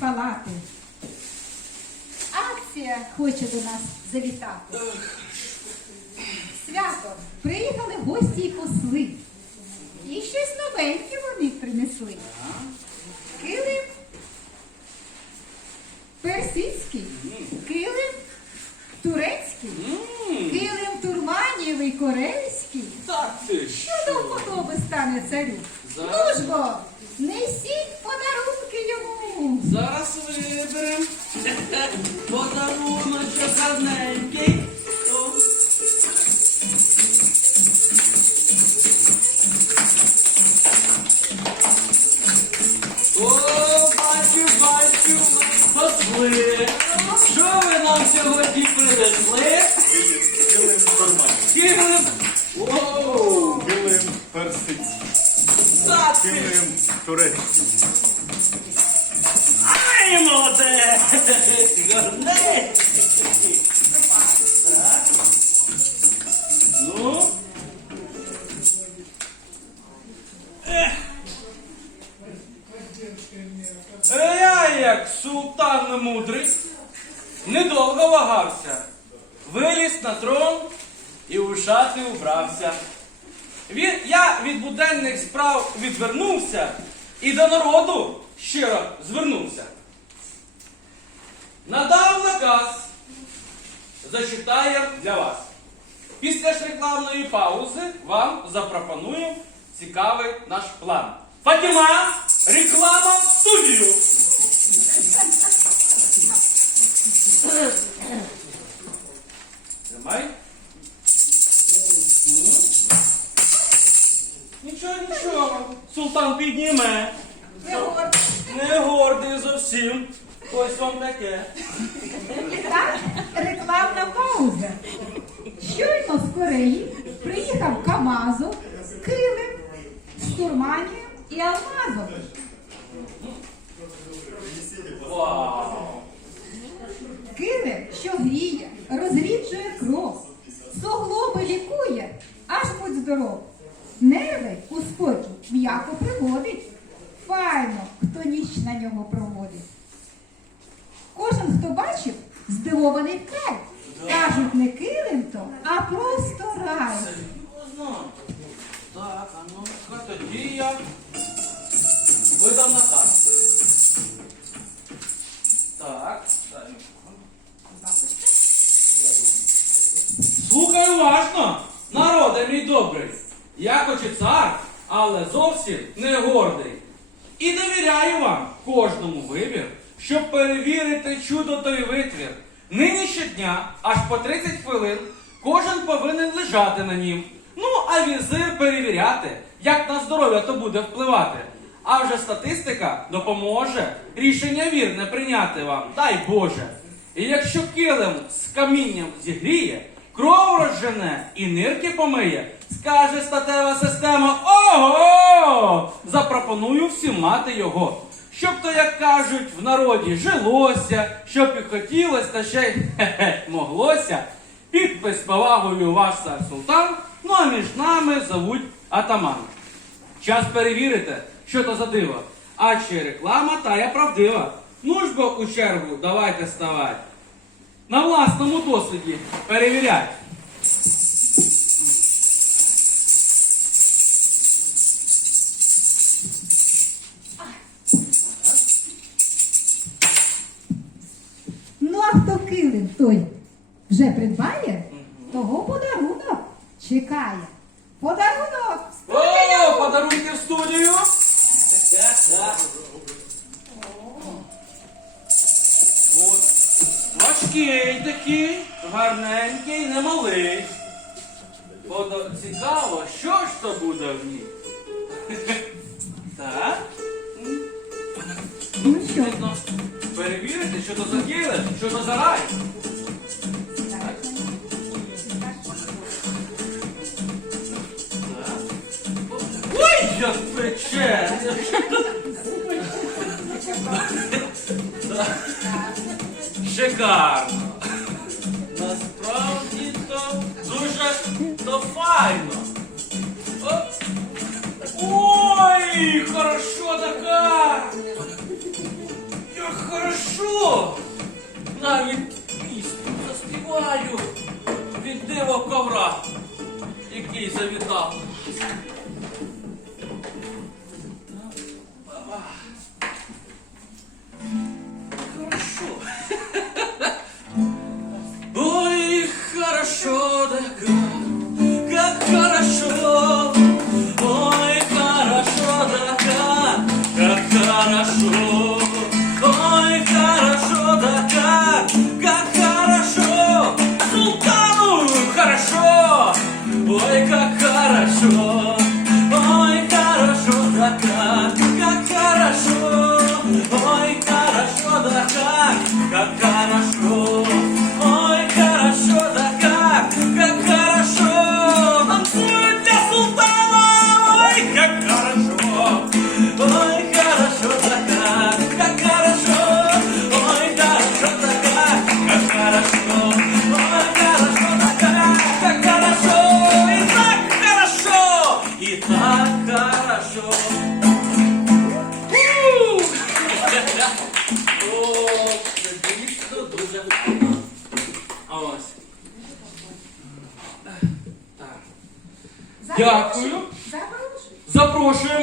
палати. Акція хоче до нас завітати. Свято приїхали гості і посли. І щось новеньке вони принесли. Килим персидський, килим турецький, килим турманієвий корейський. Так ти Що до вподоби стане царю? Службо! Посли. Що ви нам сьогодні принесли? Килим. Оу, Килим персидський. Килим турецький. Ай, молодець! Гарненький! Виліз на трон і у шати убрався. Він, я від буденних справ відвернувся і до народу щиро звернувся. Надав наказ. Зачитаю для вас. Після ж рекламної паузи вам запропоную цікавий наш план. Фатіма, реклама в студію. Гордий. Ось вам таке. Так, рекламна пауза. Щойно з Кореї приїхав Камазов, Килим, Штурманієм і Алмазом. Вау! Килим, що гріє, розріджує кров, суглоби лікує, аж будь здоров. Нерви у спокій м'яко приводить. Файно, хто ніч на нього проводить. Кожен, хто бачив, здивований вкрай. Кажуть, не килим то, а просто рай. Серйозно? Так, а ну-ка тоді я видам наказ. Так, дай мікрофон. Слухай уважно, народе мій добрий. Я хоч і цар, але зовсім не гордий. І довіряю вам кожному вибір, щоб перевірити чудо той витвір. Нині щодня, аж по 30 хвилин, кожен повинен лежати на нім. Ну, а візир перевіряти, як на здоров'я то буде впливати. А вже статистика допоможе рішення вірне прийняти вам, дай Боже. І якщо килим з камінням зігріє, кров розжене і нирки помиє, скаже статева система Ого! Запропоную всім мати його. Щоб то, як кажуть, в народі жилося, щоб і хотілося, та ще й хе-хе, моглося. Підпис повагою ваш цар султан, ну а між нами зовуть атаман. Час перевірити, що то за диво. А чи реклама тая правдива. Ну ж бо у чергу давайте ставать. На власному досвіді перевірять. Хто килим той вже придбає, того подарунок чекає. Подарунок! О, подарунки в студію. Важкий такий, гарненький, немалий. Подо- Цікаво, що ж то буде в ній? Так. Ну що, перевірити, що то за кілер, що то за рай. Ой, як пече! Шикарно! Насправді то дуже то файно. Оп. Ой, хорошо така! Як хорошо! Навіть пісню заспіваю від диво ковра. який завітав. Дякую. Запрошуємо.